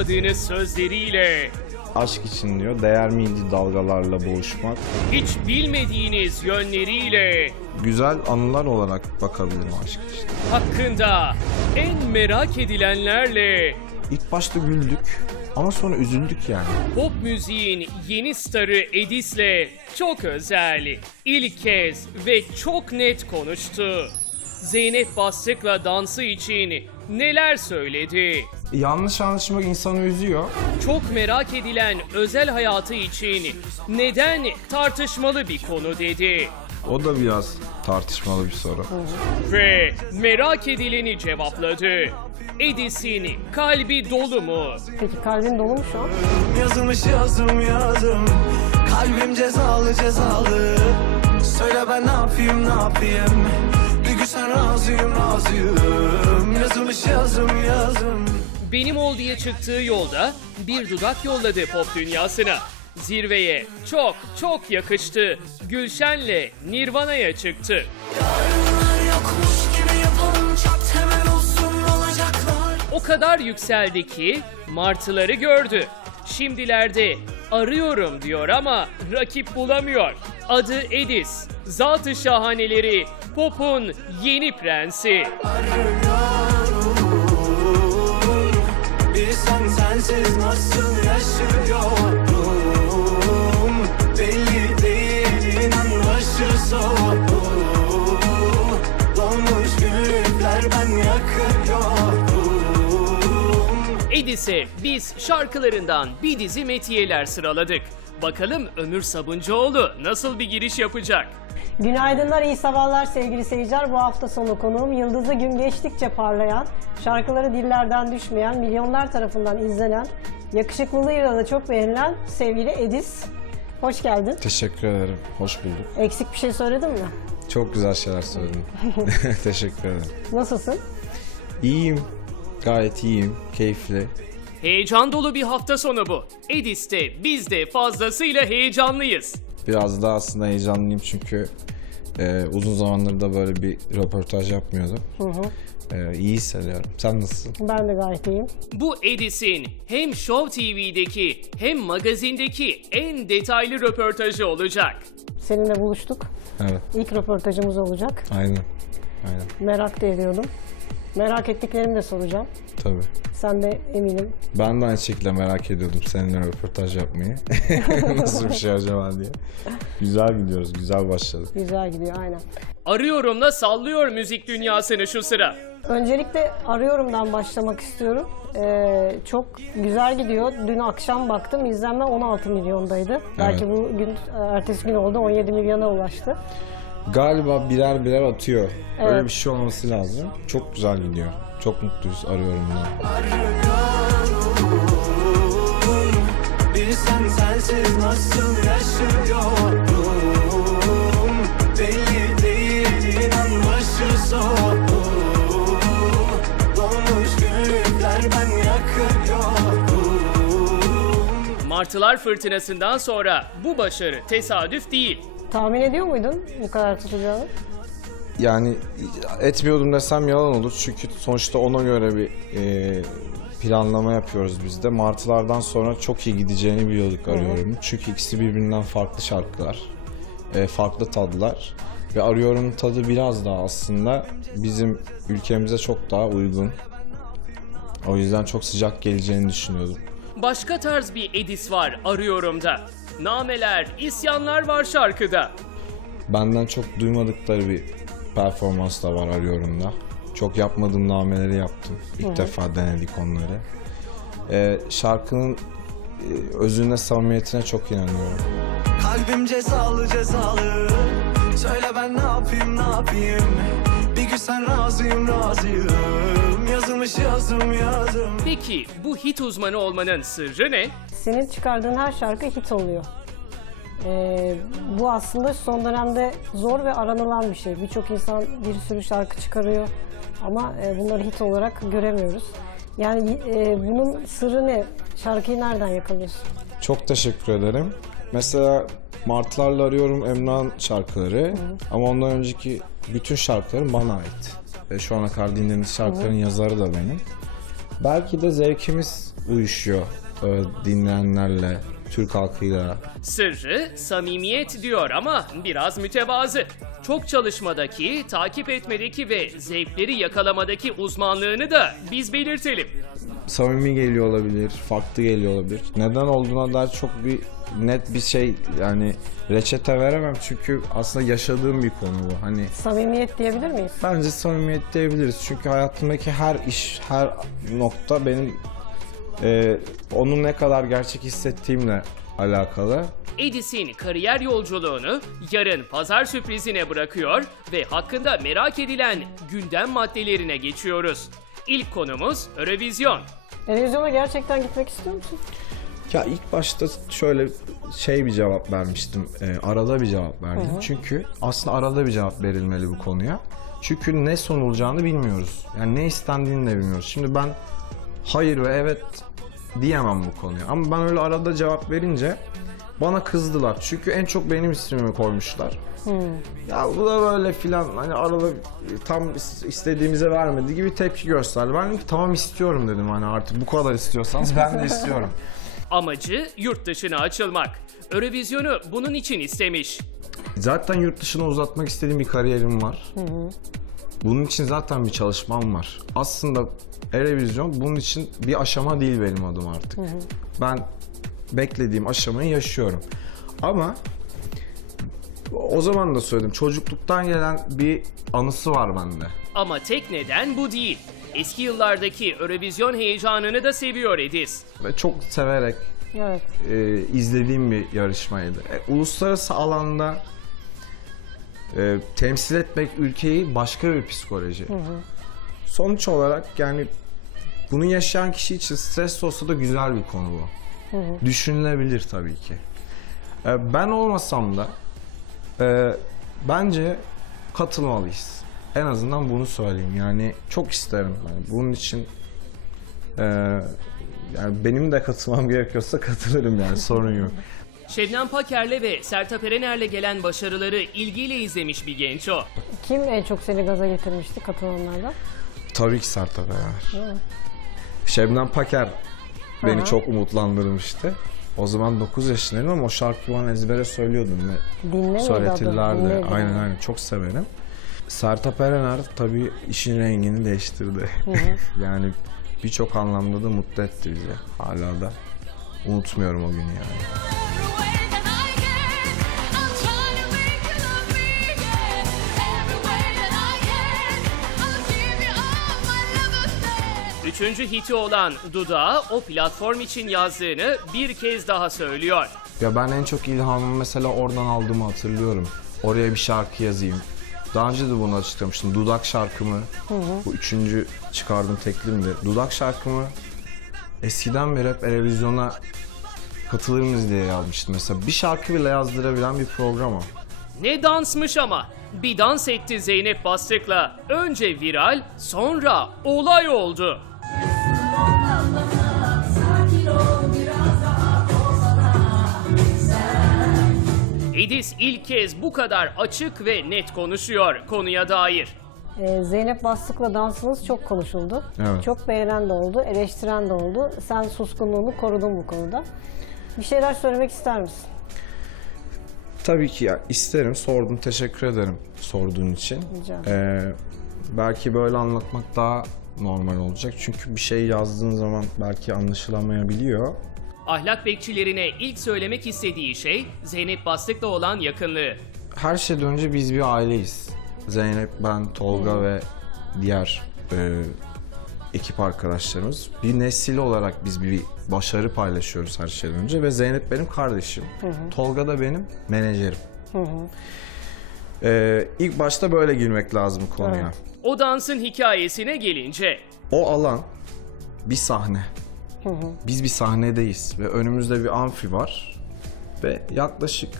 unutamadığınız sözleriyle, Aşk için diyor, değer miydi dalgalarla boğuşmak? hiç bilmediğiniz yönleriyle Güzel anılar olarak bakabilirim aşk için. hakkında en merak edilenlerle İlk başta güldük ama sonra üzüldük yani. pop müziğin yeni starı Edis'le çok özel, ilk kez ve çok net konuştu. Zeynep Bastık'la dansı için neler söyledi? Yanlış anlaşılmak insanı üzüyor. Çok merak edilen özel hayatı için neden tartışmalı bir konu dedi. O da biraz tartışmalı bir soru. Ve merak edileni cevapladı. Edis'in kalbi dolu mu? Peki kalbin dolu mu şu an? Yazılmış yazım yazım Kalbim cezalı cezalı Söyle ben ne yapayım ne yapayım Bir gün sen razıyım razıyım Yazılmış yazım yazım Benim ol diye çıktığı yolda bir dudak yolladı pop dünyasına. Zirveye çok çok yakıştı. Gülşen'le Nirvana'ya çıktı. O kadar yükseldi ki martıları gördü. Şimdilerde arıyorum diyor ama rakip bulamıyor. Adı Edis. Zatı şahaneleri pop'un yeni prensi. Bir sensiz nasıl yaşıyorum Belli değil inan soğuk Donmuş gülükler ben yakıyorum Edis'e biz şarkılarından bir dizi metiyeler sıraladık. Bakalım Ömür Sabuncuoğlu nasıl bir giriş yapacak? Günaydınlar, iyi sabahlar sevgili seyirciler. Bu hafta sonu konuğum Yıldızı gün geçtikçe parlayan, şarkıları dillerden düşmeyen, milyonlar tarafından izlenen, yakışıklılığıyla da çok beğenilen sevgili Edis. Hoş geldin. Teşekkür ederim. Hoş bulduk. Eksik bir şey söyledin mi? Çok güzel şeyler söyledin. Teşekkür ederim. Nasılsın? İyiyim. Gayet iyiyim. Keyifli. Heyecan dolu bir hafta sonu bu. Edis'te biz de fazlasıyla heyecanlıyız. Biraz daha aslında heyecanlıyım çünkü e, uzun zamandır da böyle bir röportaj yapmıyordum. E, iyi hissediyorum. Sen nasılsın? Ben de gayet iyiyim. Bu Edis'in hem Show TV'deki hem magazindeki en detaylı röportajı olacak. Seninle buluştuk. Evet. İlk röportajımız olacak. Aynen. Aynen. Merak da ediyordum. Merak ettiklerimi de soracağım. Tabii. Sen de eminim Ben de aynı şekilde merak ediyordum seninle röportaj yapmayı. Nasıl bir şey acaba diye. Güzel gidiyoruz, güzel başladık. güzel gidiyor aynen. Arıyorum'la sallıyor müzik dünyasını şu sıra. Öncelikle arıyorumdan başlamak istiyorum. Ee, çok güzel gidiyor. Dün akşam baktım izlenme 16 milyondaydı. Belki bu gün ertesi gün oldu 17 milyona ulaştı. Galiba birer birer atıyor. Evet. Öyle bir şey olması lazım. Çok güzel gidiyor. Çok mutluyuz arıyorum ben. Bir sen sensiz nasıl yaşıyorum Belli değil inan başı soğuk Donmuş gülükler ben yakıyorum Martılar fırtınasından sonra bu başarı tesadüf değil. Tahmin ediyor muydun bu kadar tutacağını? Yani etmiyordum desem yalan olur. Çünkü sonuçta ona göre bir e, planlama yapıyoruz biz de. Martılardan sonra çok iyi gideceğini biliyorduk arıyorum. Çünkü ikisi birbirinden farklı şarkılar. e, farklı tadlar. Ve arıyorum tadı biraz daha aslında bizim ülkemize çok daha uygun. O yüzden çok sıcak geleceğini düşünüyordum. Başka tarz bir Edis var arıyorumda. Nameler, isyanlar var şarkıda. Benden çok duymadıkları bir performans da var arıyorum da. Çok yapmadığım nameleri yaptım. İlk defa denedik onları. Ee, şarkının e, özüne, samimiyetine çok inanıyorum. Kalbim cezalı cezalı Söyle ben ne yapayım ne yapayım Bir gün sen razıyım razıyım Yazılmış yazım yazım Peki bu hit uzmanı olmanın sırrı ne? Senin çıkardığın her şarkı hit oluyor. Ee, bu aslında son dönemde zor ve aranılan bir şey. Birçok insan bir sürü şarkı çıkarıyor ama e, bunları hit olarak göremiyoruz. Yani e, bunun sırrı ne? Şarkıyı nereden yakalıyorsun? Çok teşekkür ederim. Mesela Martılarla arıyorum Emrah'ın şarkıları ama ondan önceki bütün şarkılarım bana ait. Ve şu ana kadar dinlediğiniz şarkıların yazarı da benim. Belki de zevkimiz uyuşuyor e, dinleyenlerle, Türk halkıyla. Sırrı samimiyet diyor ama biraz mütevazı. Çok çalışmadaki, takip etmedeki ve zevkleri yakalamadaki uzmanlığını da biz belirtelim. Samimi geliyor olabilir, farklı geliyor olabilir. Neden olduğuna dair çok bir net bir şey yani reçete veremem çünkü aslında yaşadığım bir konu bu. Hani Samimiyet diyebilir miyiz? Bence samimiyet diyebiliriz. Çünkü hayatımdaki her iş, her nokta benim e, onu ne kadar gerçek hissettiğimle alakalı. Edis'in kariyer yolculuğunu yarın pazar sürprizine bırakıyor ve hakkında merak edilen gündem maddelerine geçiyoruz. İlk konumuz Eurovision. Televizyona gerçekten gitmek istiyor musun? Ya ilk başta şöyle şey bir cevap vermiştim. e, arada bir cevap verdim. Çünkü aslında arada bir cevap verilmeli bu konuya. Çünkü ne son olacağını bilmiyoruz. Yani ne istendiğini de bilmiyoruz. Şimdi ben hayır ve evet diyemem bu konuya. Ama ben öyle arada cevap verince bana kızdılar. Çünkü en çok benim ismimi koymuşlar. Ya bu da böyle filan hani arada tam is- istediğimize vermedi gibi tepki gösterdi. Ben dedim ki tamam istiyorum dedim hani artık bu kadar istiyorsanız ben de istiyorum. Amacı yurt dışına açılmak. Eurovision'u bunun için istemiş. Zaten yurt dışına uzatmak istediğim bir kariyerim var. Bunun için zaten bir çalışmam var. Aslında Erevizyon bunun için bir aşama değil benim adım artık. Ben beklediğim aşamayı yaşıyorum. Ama o zaman da söyledim. Çocukluktan gelen bir anısı var bende. Ama tek neden bu değil. Eski yıllardaki Eurovision heyecanını da seviyor Edis. Ve çok severek Evet. e, izlediğim bir yarışmaydı. E, uluslararası alanda e, temsil etmek ülkeyi başka bir psikoloji. Sonuç olarak yani bunu yaşayan kişi için stres olsa da güzel bir konu bu. Düşünülebilir tabii ki. E, ben olmasam da e, bence katılmalıyız. En azından bunu söyleyeyim. Yani çok isterim. Yani bunun için e, yani benim de katılmam gerekiyorsa katılırım yani sorun yok. Şebnem Paker'le ve Sertab Erener'le gelen başarıları ilgiyle izlemiş bir genç o. Kim en çok seni gaza getirmişti katılanlardan? Tabii ki Sertab Erener. Şebnem Paker beni çok umutlandırmıştı. O zaman 9 yaşındaydım ama o şarkıyı bana ezbere söylüyordum ve Dinle söyletirlerdi. Aynen aynen çok severim. Sertab Erener tabii işin rengini değiştirdi. yani birçok anlamda da mutlu etti bizi. Hala da unutmuyorum o günü yani. Üçüncü hiti olan Duda o platform için yazdığını bir kez daha söylüyor. Ya ben en çok ilhamımı mesela oradan aldığımı hatırlıyorum. Oraya bir şarkı yazayım. Daha önce de bunu açıklamıştım. Dudak şarkımı, bu üçüncü çıkardığım teklimdi. Dudak şarkımı eskiden beri hep Eurovision'a katılır mıyız diye yazmıştım. Mesela bir şarkı bile yazdırabilen bir program o. Ne dansmış ama. Bir dans etti Zeynep Bastık'la. Önce viral, sonra olay oldu. Edis ilk kez bu kadar açık ve net konuşuyor konuya dair. Ee, Zeynep Bastık'la dansınız çok konuşuldu. Evet. Çok beğenen de oldu, eleştiren de oldu. Sen suskunluğunu korudun bu konuda. Bir şeyler söylemek ister misin? Tabii ki ya isterim. Sordum. Teşekkür ederim sorduğun için. Rica Ee, belki böyle anlatmak daha normal olacak. Çünkü bir şey yazdığın zaman belki anlaşılamayabiliyor. Ahlak bekçilerine ilk söylemek istediği şey Zeynep Bastık'la olan yakınlığı. Her şeyden önce biz bir aileyiz. Zeynep, ben, Tolga ve diğer e, ekip arkadaşlarımız. Bir nesil olarak biz bir başarı paylaşıyoruz her şeyden önce ve Zeynep benim kardeşim. Tolga da benim menajerim. E, ilk başta böyle girmek lazım konuya. O dansın hikayesine gelince O alan bir sahne. Biz bir sahnedeyiz ve önümüzde bir amfi var ve yaklaşık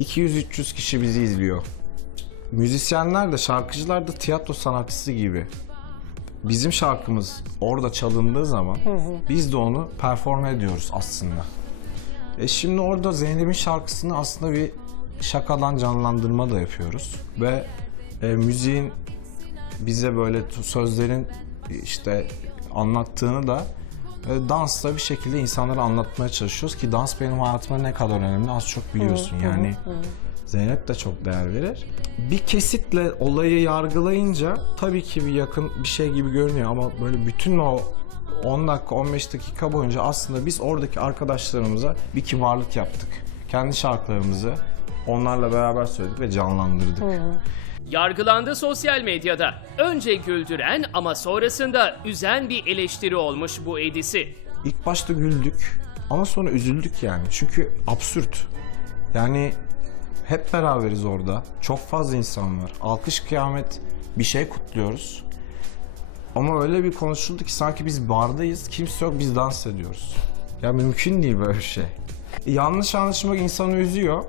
200-300 kişi bizi izliyor. Müzisyenler de şarkıcılar da tiyatro sanatçısı gibi. Bizim şarkımız orada çalındığı zaman biz de onu perform ediyoruz aslında. E şimdi orada Zeynep'in şarkısını aslında bir şakadan canlandırma da yapıyoruz ve e, müziğin bize böyle sözlerin işte anlattığını da e, dansla bir şekilde insanlara anlatmaya çalışıyoruz ki dans benim hayatıma ne kadar önemli az çok biliyorsun yani. Zeynep de çok değer verir. Bir kesitle olayı yargılayınca tabii ki bir yakın bir şey gibi görünüyor ama böyle bütün o 10 dakika 15 dakika boyunca aslında biz oradaki arkadaşlarımıza bir kibarlık yaptık. Kendi şarkılarımızı onlarla beraber söyledik ve canlandırdık. Yargılandı sosyal medyada. Önce güldüren ama sonrasında üzen bir eleştiri olmuş bu Edis'i. İlk başta güldük ama sonra üzüldük yani. Çünkü absürt. Yani hep beraberiz orada. Çok fazla insan var. Alkış kıyamet bir şey kutluyoruz. Ama öyle bir konuşuldu ki sanki biz bardayız, kimse yok, biz dans ediyoruz. Ya mümkün değil böyle bir şey. Yanlış anlaşılmak insanı üzüyor.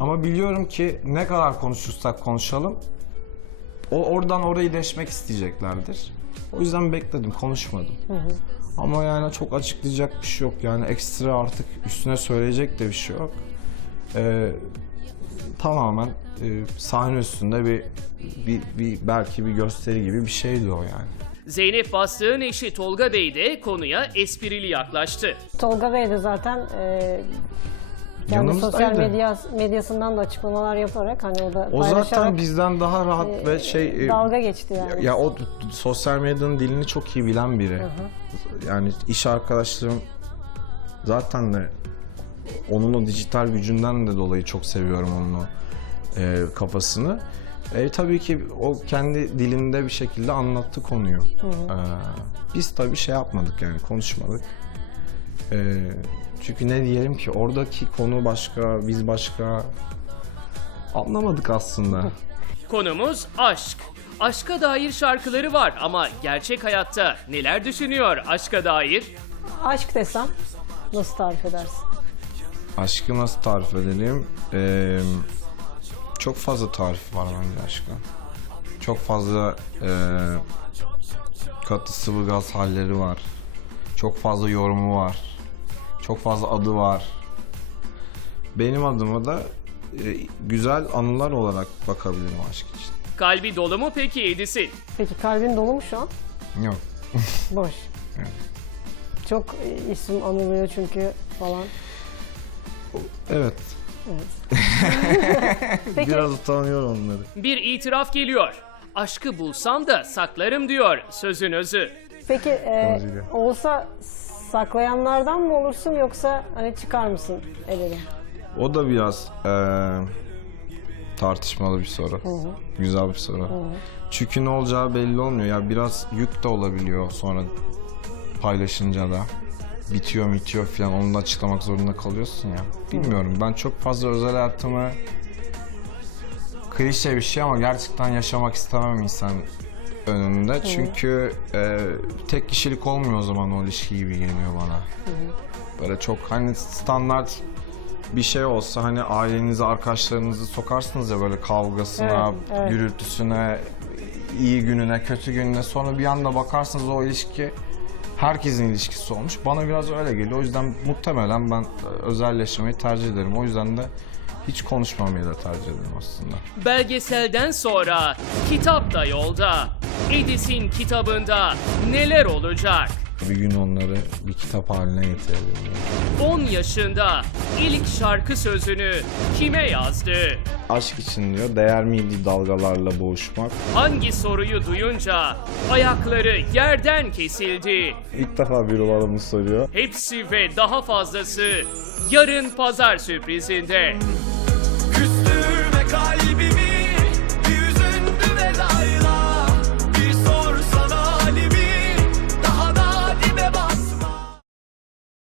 Ama biliyorum ki ne kadar konuşursak konuşalım o oradan orayı deşmek isteyeceklerdir. O yüzden bekledim, konuşmadım. Ama yani çok açıklayacak bir şey yok. Yani ekstra artık üstüne söyleyecek de bir şey yok. Ee, tamamen e, sahne üstünde bir, bir, bir belki bir gösteri gibi bir şeydi o yani. Zeynep Bastık'ın eşi Tolga Bey de konuya esprili yaklaştı. Tolga Bey de zaten e, kendi Yanımızdaydı. sosyal medya, medyasından da açıklamalar yaparak hani o da O paylaşarak zaten bizden daha rahat e, ve şey e, dalga geçti yani. ya o sosyal medyanın dilini çok iyi bilen biri. Yani iş arkadaşlarım zaten de onun o dijital gücünden de dolayı çok seviyorum onun o e, kafasını. E, tabii ki o kendi dilinde bir şekilde anlattı konuyu. E, biz tabii şey yapmadık yani konuşmadık. E, çünkü ne diyelim ki oradaki konu başka, biz başka. Anlamadık aslında. Konumuz aşk. Aşka dair şarkıları var ama gerçek hayatta neler düşünüyor aşka dair? Aşk desem nasıl tarif edersin? Aşkı nasıl tarif edelim? Ee, çok fazla tarif var bence aşkın. Çok fazla ee, katı sıvı gaz halleri var. Çok fazla yorumu var. Çok fazla adı var. Benim adıma da ee, güzel anılar olarak bakabilirim aşk için. Kalbi dolu mu peki Edis'in? Peki kalbin dolu mu şu an? Yok. Boş. Çok e, isim anılıyor çünkü falan. Evet. Peki Biraz utanıyorum onları. Bir itiraf geliyor. Aşkı bulsam da saklarım diyor sözün özü. peki e, olsa saklayanlardan mı olursun yoksa hani çıkar mısın el ele? O da biraz eee, tartışmalı bir soru. Güzel bir soru. Çünkü ne olacağı belli olmuyor. Ya biraz yük de olabiliyor sonra paylaşınca da. Bitiyor bitiyor falan onu da açıklamak zorunda kalıyorsun ya. Bilmiyorum ben çok fazla özel hayatımı klişe bir şey ama gerçekten yaşamak istemem insan önünde. Çünkü e, tek kişilik olmuyor o zaman o ilişki gibi geliyor bana. Böyle çok hani standart bir şey olsa hani ailenizi, arkadaşlarınızı sokarsınız ya böyle kavgasına, Evet, evet. gürültüsüne, iyi gününe, kötü gününe sonra bir anda bakarsınız o ilişki herkesin ilişkisi olmuş. Bana biraz öyle geliyor. O yüzden muhtemelen ben e, özel yaşamayı tercih ederim. O yüzden de hiç konuşmamayı da tercih ederim aslında. Belgeselden sonra kitap da yolda. Edis'in kitabında neler olacak? Bir gün onları bir kitap haline getirelim. 10 yaşında ilk şarkı sözünü kime yazdı? Aşk için diyor değer miydi dalgalarla boğuşmak? Hangi soruyu duyunca ayakları yerden kesildi? İlk defa bir bana soruyor. Hepsi ve daha fazlası yarın pazar sürprizinde. Küstürme kalbimi